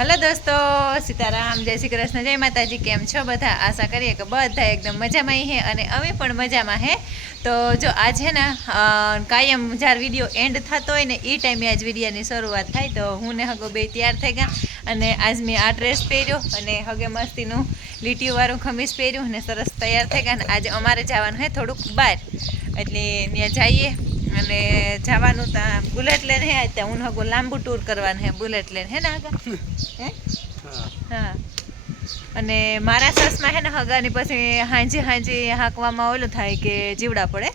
Hello દોસ્તો, સીતારામ, જય શ્રી કૃષ્ણ, જય માતાજી. કેમ છો બધા? આશા કરીએ કે બધા એકદમ મજામાં હે અને અમે પણ મજામાં હે. તો જો આજ હે ને કાયમ જ્યારે વિડીયો એન્ડ થતો હોય ને એ ટાઈમે આજ વિડીયોની શરૂઆત થાય. તો હું ને હગો બે તૈયાર થઈ ગયા અને આજ મેં આ ડ્રેસ પહેર્યો અને હગે મસ્તીનું લીટીઓવાળું ખમીસ પહેર્યું અને સરસ તૈયાર થઈ ગયા. અને આજે અમારે જવાનું હે થોડુંક બહાર, એટલે ત્યાં જઈએ અને જવાનું ત્યાં બુલેટ લઈને હે. ત્યાં હું હગો લાંબુ ટૂર કરવાનું હે બુલેટ લઈને, હે ને આગળ હે. હા, અને મારા સસમાં હે ને હગાની પછી હાંજી હાંકવામાં ઓલું થાય કે જીવડા પડે,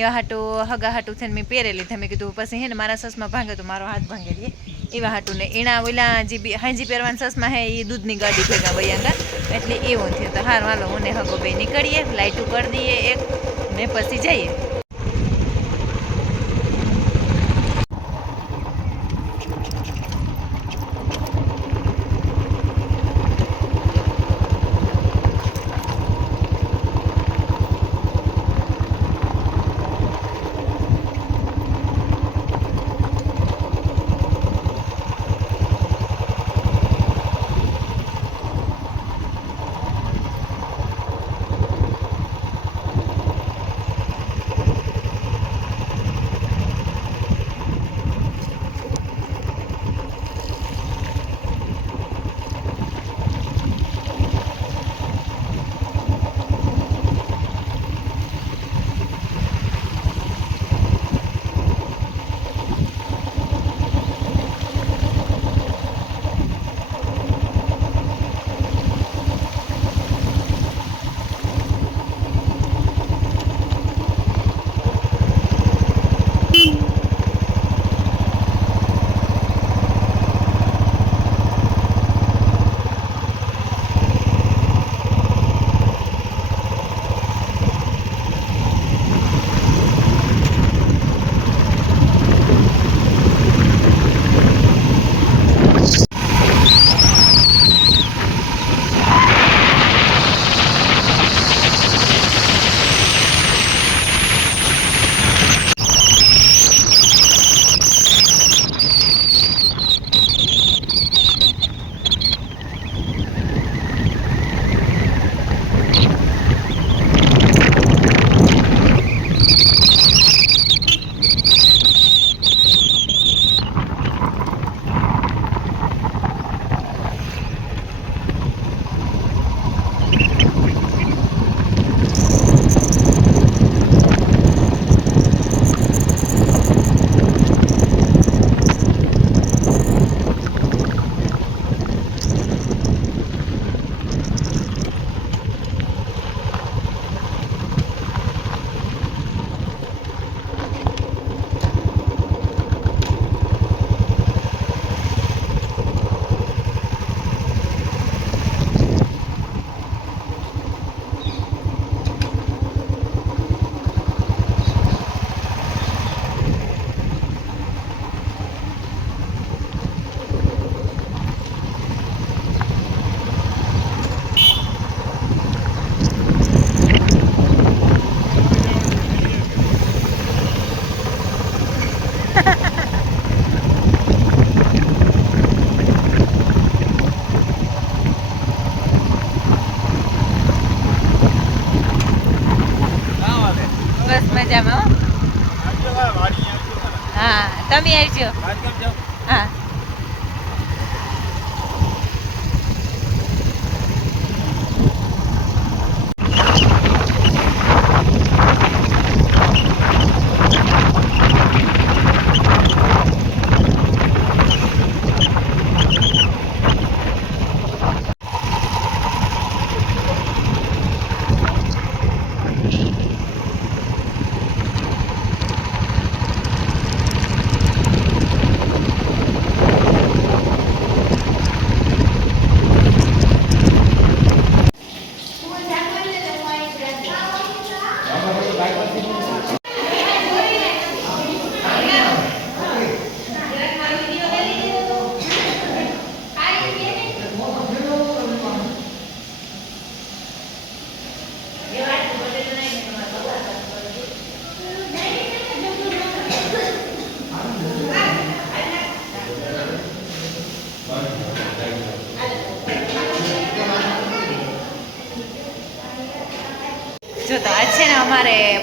એવા હાટું હગા હાટું થઈને મેં પહેરેલી. મેં કીધું પછી હે ને મારા સસમાં ભાંગે તો મારો હાથ ભાંગે દે એવા હાટું ને એના ઓલા જે હાંજી પહેરવાના સસમાં હે એ દૂધની ગાડી ભેગા વૈયા એટલે એવું થયું. તો હાર હાલો હું ને હગો બે નીકળીએ, લાઈટું કરી દઈએ એક ને પછી જઈએ. બસ મજામાં. હા, તમે આવજો. હા.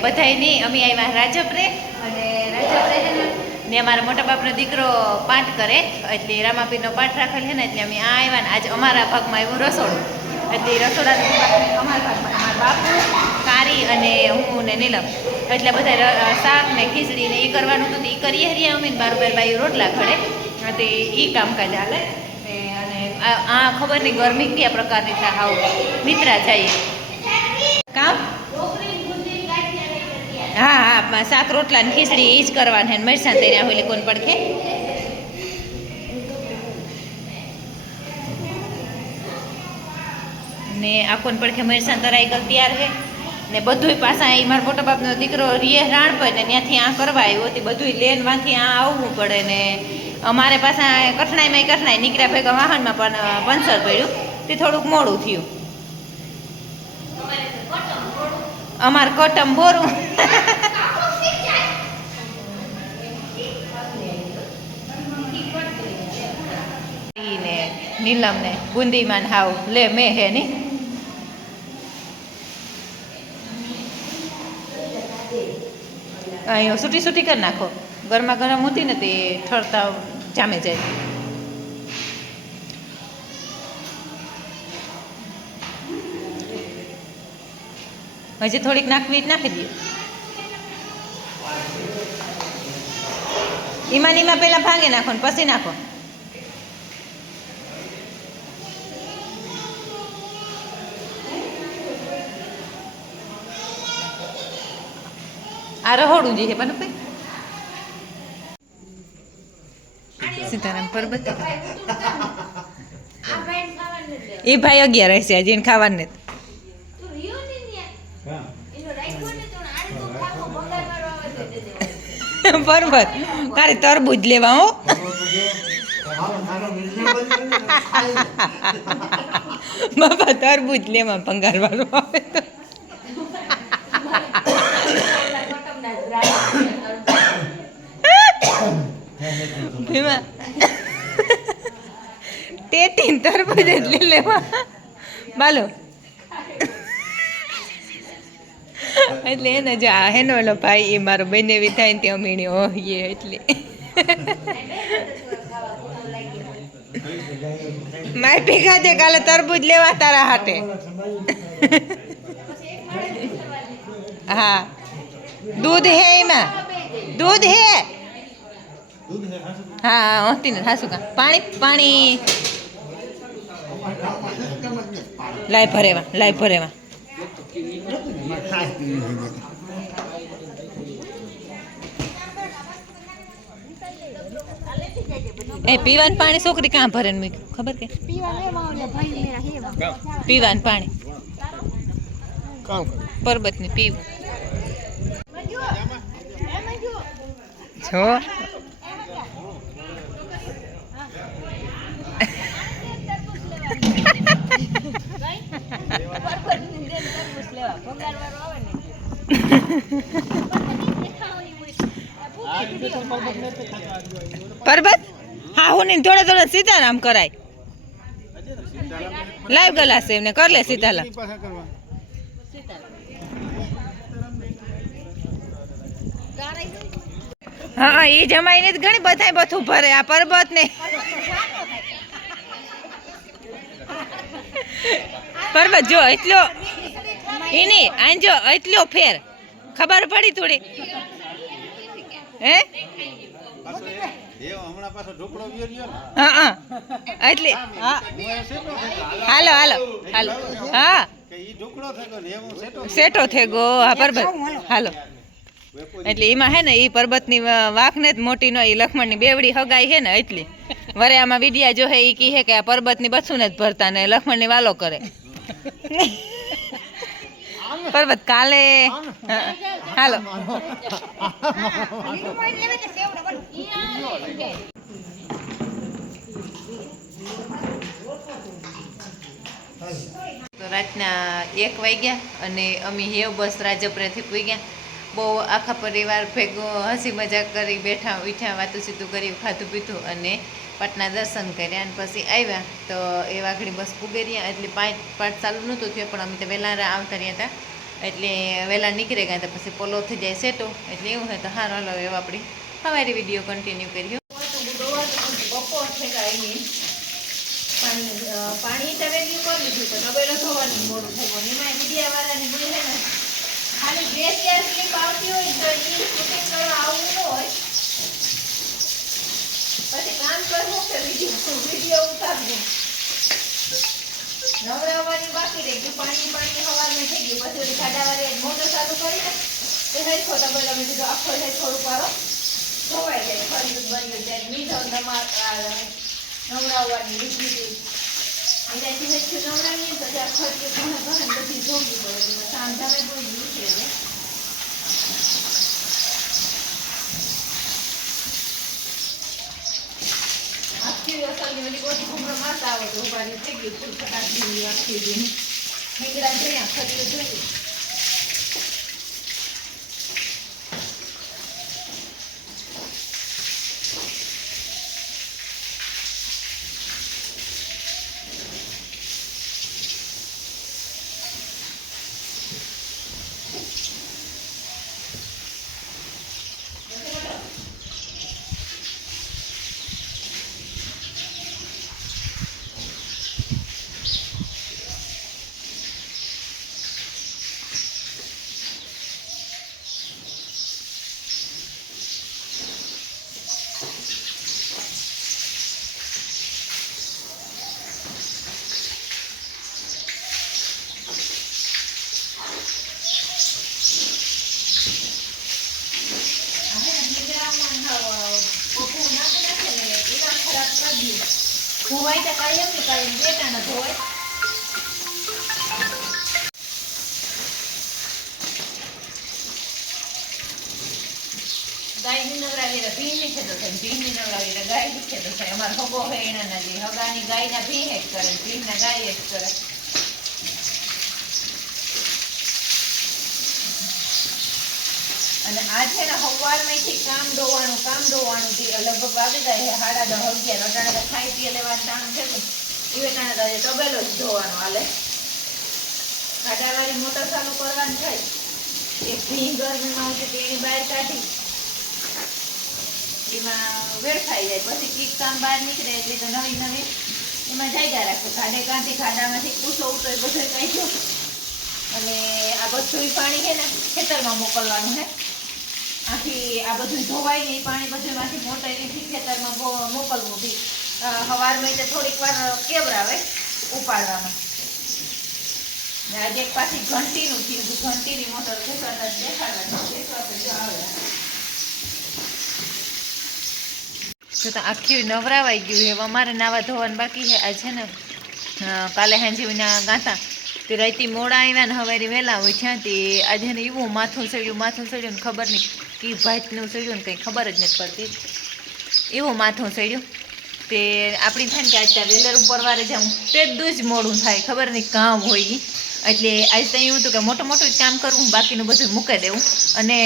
બધાય નહીં, અમે આવ્યા રાજપરે, અને રાજપરે છે ને અમારા મોટા બાપનો દીકરો પાઠ કરે, એટલે રામાપીરનો પાઠ રાખેલ છે ને, એટલે અમે આ આવ્યા ને આજે અમારા ભાગમાં આવ્યું રસોડું, એટલે રસોડાનું અમારા ભાગમાં અમારા બાપુ, કારી અને હું ને નીલમ, એટલે બધા શાક ને ખીચડી ને એ કરવાનું હતું, એ કરીએ હરિયા અમે બારોબાર બાઈ રોટલા ઘડે, તે એ કામકાજ હાલે. અને આ ખબર નહીં ગરમી કયા પ્રકારની થાય, આવું નિદ્રા જાય કામ. હા હા, શાક રોટલા ને ખીચડી એ જ કરવાનું છે, મરસાં તૈયાર હોય કોણ પડખે. ને આ કોણ પડખે મરસાં તરાઈ ગયેલ તૈયાર છે ને બધુંય પાછા એ મારા મોટા બાપનો દીકરો રીએ રાણ પર ને ત્યાંથી આ કરવા આવ્યો હતી, બધુંય લેનમાંથી આ આવવું પડે ને અમારે પાછા કઠણાઈ નીકળ્યા ભેગા વાહનમાં પણ પંચર પડ્યું, તે થોડુંક મોડું થયું. અમારે કટમ બોરું ને નીલમ ને બુંદીમાં હાવ લે મેં હે ની. અહીંયા સૂટી કરી નાખો, ગરમા ગરમ હતી ને તે ઠરતા જામે જાય. હજી થોડીક નાખવી નાખી દઈએ. ઈમાં પેલા ભાંગી નાખો ને પછી નાખો. આ રહોડું જે છે બરાબર. સીતારામ પરબત એ ભાઈ 11 હશે હજી ખાવાનું ને પરબત તારે તરબૂજ લેવા હો. બાપા તરબૂજ લેવા પંગાર વાળો આવે તો ટેટીન તરબૂજ એટલે લેવા બાલો. એટલે એને જો આ હેનો ઓલો ભાઈ એ મારો બેનેવી થાય ને ત્યાં મીણી હોઈએ એટલે માય ભેગા દે કાલે તરબૂજ લેવા તારા હાથે. હા દૂધ હે એમાં, દૂધ હે. હા હોતી ને હાસુ કા પાણી લાય ભરેવા. એ પીવાનું પાણી છોકરી કાં ભરે ને ખબર કે પીવાનું પાણી પરબત ની પીવું છો. પરબત હા હું ને થોડા સીતારામ કરાય. લાઈવ ગલાસ એમને કર લે સીતારામ. હા એ જમાઈને જ ઘણી બધાય બધું ભરે આ પરબત ને. પરબત જો એટલો એની આંજો એટલો ફેર ખબર પડી થોડી હે. એટલે હાલો હા સેટો થઈ ગયો હા પરબત હાલો. એટલે એમાં હે ને એ પર્વતની વાંક ને જ મોટી નો એ લક્ષ્મણની બેવડી હગાઈ હે ને એટલી વરે આમાં વિડિયા જો હે એ કી હે કે આ પર્વતની બસું ને જ ભરતા ને લક્ષ્મણની વાલો કરે. પર્વત કાલે હાલો તો રાતના 1 વાગ્યા અને અમે હેવ બસ રાજપરેથી પૂગ્યા. બહુ આખા પરિવાર ભેગો હસી મજાક કરી બેઠા ઉઠ્યા વાતું સીધું કર્યું ખાધું પીધું અને પાટના દર્શન કર્યા અને પછી આવ્યા તો એ વાઘડી બસ પૂગી રહ્યા એટલે પાઠ ચાલુ નહોતું થયું પણ અમે તો વહેલા આવતા રહ્યા હતા એટલે વહેલા નીકળે ગયા તો પછી પોલો થઈ જાય સેટો એટલે એવું હોય તો હારો હાલો એવો આપણી અમારી વિડીયો કન્ટિન્યુ કર્યો બપોર છે કાંઈ પાણી તો વેલ્યુ કરી લીધું તો તબેલો ધોવાનું મોડું થઈ ગયું એમાં મીડિયાવાળાની બોલે છે ને ખાલી 2-4 ક્લિપ આવતી હોય તો એ શૂટિંગ કરવા આવવું ન હોય પછી કામ કરવું કે વિડીયો ઉતારવું નવરાવવાની બાકી રહી ગયું પાણી હવારમાં થઈ ગયું પછી ઓલી ખાડાવાળી મોટર ચાલુ કરીને એ હરખો તબેલો મેં કીધું આખો થોડુંક વારો ધોવાઈ જાય ફરી બન્યું ત્યારે મીઠો નવરાવવાની લીધી એનાથી હજુ નવરાવીએ તો ત્યાં ખર્ચે ઘણા બધી જોગી પડે સાંધામે કોઈ નીકળે ને આખી અસલની બધી કોઈ ઘૂમરો મારતા આવે તો ઉપાડી થઈ ગયું ફૂલ ફટાક જેવી આખી જેવી નીકળ્યા જોયા ખર્ચે જોયું ધોવાય તો કાયમ ને કાયમ બેટાના ધોવાય ગાયની નવરાવી ભીની છે તો થાય ભીની નવરાવી ગાય છે તો થાય અમારે હગો હોય એના જે હગાની ગાયના ભી હેડ કરે ભીના ગાય હેડ કરે અને આ છે ને સવારમાંથી કામ ધોવાનું લગભગ વાગી જાય 10:30-11 અટાણે તો ખાઈ પીએ લેવાનું ટાણું છે ને એ ટાણે તો તબેલો જ ધોવાનો હાલે કાઢાવાળી મોટર ચાલુ કરવાની થાય એક ભી ગરમીમાં આવતી તો એની બહાર કાઢી એમાં વેડફાઈ જાય પછી કીક કામ બહાર નીકળે એટલે તો નવી એમાં જાગ્યા રાખે ખાડામાંથી કૂસો ઉઠો એ બધું કાઢ્યો અને આ બધું પાણી છે ને ખેતરમાં મોકલવાનું છે આખી આ બધું ધોવાય ને પાણી બધું માંથી મોટરથી ખેતરમાં મોકલવું બી સવારમાં તો થોડીક વાર કેવરાવે ઉપાડવામાં આજે એક પાછી ઘંટીનું થયું ઘંટીની મોટર ખેતર દેખાડવાની આવે તો આખી નવરાવાઈ ગયું હવે અમારે નાવા ધોવાનું બાકી છે આ છે ને કાલે હાંજીના ગાંઠા તે રાતી મોડા આવ્યા ને હવારી વહેલા હોય ત્યાંથી આજે ને એવું માથું સડ્યું ને ખબર નહીં કે ભાતનું સડ્યું ને કંઈ ખબર જ નથી પડતી એવું માથું સડ્યું તે આપણી થાય ને કે આજે વેલર ઉપર વારે જાઉં તેદું જ મોડું થાય ખબર નહીં કામ હોય એટલે આજે તો એવું હતું કે મોટું જ કામ કરવું બાકીનું બધું મૂકી દેવું અને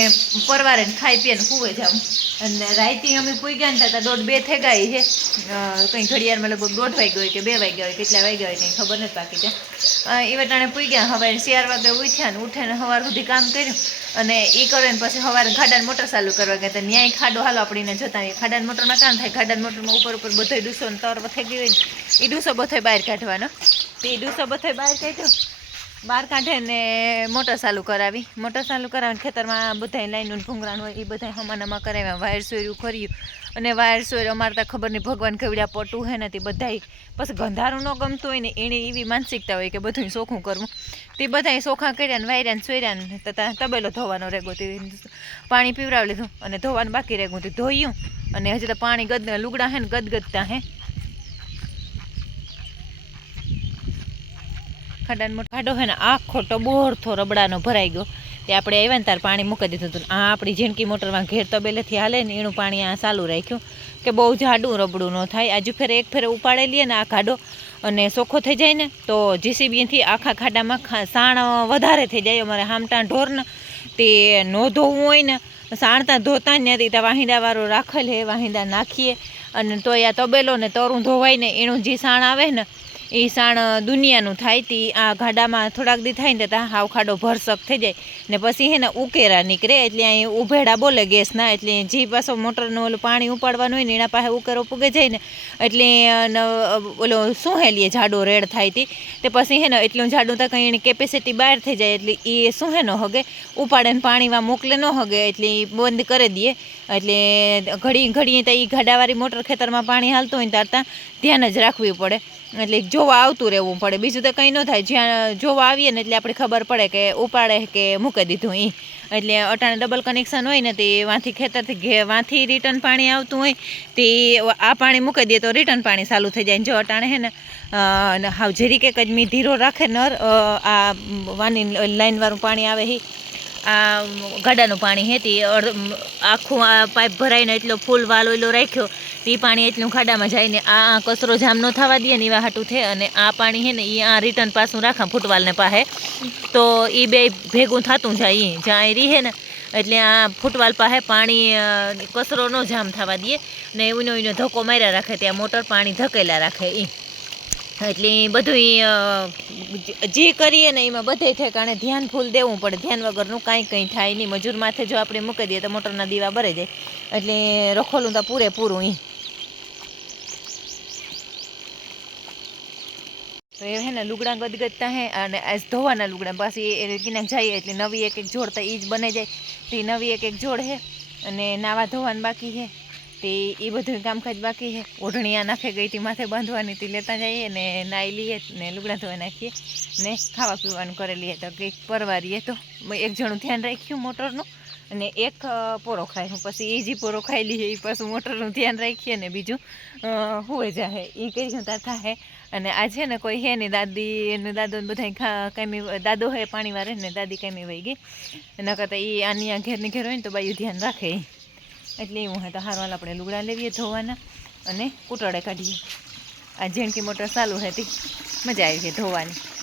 પરવારે ખાઈ પીને સુવે જાઉં અને રાતે અમે પૂગ્યા ને હતા 1:30-2 થઈ ગઈ છે કંઈ ઘડિયાળમાં લગભગ 1:30 વાગ્યો હોય કે 2 વાગ્યા હોય કેટલા વાગ્યા હોય કંઈ ખબર નથી બાકી ત્યાં એ વટાણે પૂગ્યા હવે 4 વાગે ઉઠ્યા ને ઉઠીને સવાર સુધી કામ કર્યું અને એ કરે ને પછી સવારે ખાડાની મોટર ચાલુ કરવા ગયા તો ન્યાય ખાડો હાલો આપણને જતા આવીએ ખાડાની મોટરમાં કામ થાય ખાડાની મોટરમાં ઉપર બધો ડૂસો ને તર થઈ ગયો હોય ને એ ડૂસો બધો બહાર કાઢવાનો તો એ ડૂસો બધો બહાર કાઢ્યો બહાર કાઢે ને મોટર ચાલુ કરાવીને ખેતરમાં બધા લાઈનું ભૂંગરાનું હોય એ બધા હમાનામાં કરાવ્યા વાયર સોર્યું કર્યું અને વાયર સોર્યું અમારે ત્યાં ખબર નહીં ભગવાન કેવડ્યા પટું હે ને તે બધા પછી ગંધારું ન ગમતું હોય ને એની એવી માનસિકતા હોય કે બધું ચોખ્ખું કરવું તે બધા ચોખ્ખા કર્યા ને વાયર્યા ને સોર્યા ને તથા તબેલો ધોવાનો રેગો તે પાણી પીવરાવી લીધું અને ધોવાનું બાકી રેગું તે ધોયું અને હજી તો પાણી લુગડા હે ને ગદગદતા હે ખાડો હે ને આખો ટબોરથો રબડાનો ભરાઈ ગયો તે આપણે આવ્યા ને તાર પાણી મૂકી દીધું હતું આ આપણી ઝીણકી મોટરમાં ઘેર તબેલેથી હાલે ને એનું પાણી આ ચાલુ રાખ્યું કે બહુ જાડું રબડું ન થાય આજુ ફેરે એક ફેરે ઉપાડે લઈએ ને આ ખાડો અને ચોખ્ખો થઈ જાય ને તો જીસીબીથી આખા ખાડામાં સાણ વધારે થઈ જાય અમારે હામટા ઢોરને તે ન ધોવું હોય ને સાણતા ધોતા જ નથી ત્યાં વાહિંદાવાળો રાખેલ હે વાહિંદા નાખીએ અને તો આ તબેલો ને તરું ધોવાય ને એનું જે સાણ આવે ને એ સાણ દુનિયાનું થાય તી આ ગાડામાં થોડાક દી થાય ને ત્યાં હાવ ખાડો ભરસક થઈ જાય ને પછી હે ને ઉકેરા નીકળે એટલે અહીં ઉભેડા બોલે ગેસના એટલે જે પાછો મોટરનું ઓલું પાણી ઉપાડવાનું હોય ને એના પાસે ઉકેરો પૂગે જાય ને એટલે ઓલો શું હેલીએ જાડો રેડ થાય તી તે પછી હે ને એટલું જાડું તો કંઈ એની કેપેસિટી બહાર થઈ જાય એટલે એ શું હે ન હગે ઉપાડે ને પાણીમાં મોકલે ન હગે એટલે એ બંધ કરી દઈએ એટલે ઘડીએ તો એ ગાડાવાળી મોટર ખેતરમાં પાણી હાલતું હોય ને તારતા ધ્યાન જ રાખવી પડે એટલે જોવા આવતું રહેવું પડે બીજું તો કંઈ ન થાય જ્યાં જોવા આવીએ ને એટલે આપણે ખબર પડે કે ઉપાડે કે મૂકી દીધું એ એટલે અટાણે ડબલ કનેક્શન હોય ને તે વાંથી ખેતરથી વાંથી રિટર્ન પાણી આવતું હોય તે આ પાણી મૂકી દઈએ તો રિટર્ન પાણી ચાલુ થઈ જાય જો અટાણે હે ને હાવ જરીક એક જ મી ધીરો રાખે નર આ વાની લાઈનવાળું પાણી આવે એ આ ગાડાનું પાણી હેતી આખું આ પાઇપ ભરાઈને એટલો ફૂલ વાલ ઓઈલો રાખ્યો એ પાણી એટલું ખાડામાં જાય ને આ કચરો જામ ન થવા દે ને એવા હાટું થાય અને આ પાણી છે ને એ આ રિટર્ન પાછું રાખા ફૂટવાલને પાસે તો એ બે ભેગું થતું જાય એ જ્યાં રહે ને એટલે આ ફૂટવાલ પાસે પાણી કચરો ન જામ થવા દે ને એનો ધક્કો માર્યા રાખે ત્યાં મોટર પાણી ધકેલા રાખે એ એટલે બધું જે કરીએ ને એમાં બધે ઠેકાણે ધ્યાન ફૂલ દેવું પડે ધ્યાન વગરનું કંઈ થાય નહીં મજૂર માથે જો આપણે મૂકી દઈએ તો મોટરના દીવા ભરાઈ જાય એટલે રખોલું તો પૂરેપૂરું એ તો એ હે ને લુગડા ગદગદતા હે અને આજ ધોવાના લુગડા પાછી એ કિનાક જઈએ એટલે નવી એક જોડ તો એ જ બને જાય તો એ નવી એક જોડ હે અને નાવા ધોવાનું બાકી છે તે એ બધું કામકાજ બાકી છે ઓઢણિયા નાખે ગઈ હતી માથે બાંધવાની તે લેતા જઈએ ને નાહી લઈએ ને લુગડા ધોવા નાખીએ ને ખાવા પીવાનું કરેલીએ તો કંઈક પરવારીએ તો એક જણું ધ્યાન રાખ્યું મોટરનું અને એક પોરો ખાય હું પછી એ જે પોરો ખાઈ લઈએ એ પાછું મોટરનું ધ્યાન રાખીએ ને બીજું હોય જાય એ કઈ જતા થાય અને આ છે ને કોઈ હે નહીં દાદી ને દાદો ને બધા કાંઈ દાદો હે પાણી વારે ને દાદી કાંઈ વહી ગઈ એના કરતાં એ આની ઘેરની ઘેર હોય ને તો બાયું ધ્યાન રાખે એટલે એવું હોય તો હારવાલ આપણે લુગડા લેવીએ ધોવાના અને કૂટડે કાઢીએ આ ઝીણકી મોટર ચાલુ હતી મજા આવી છે ધોવાની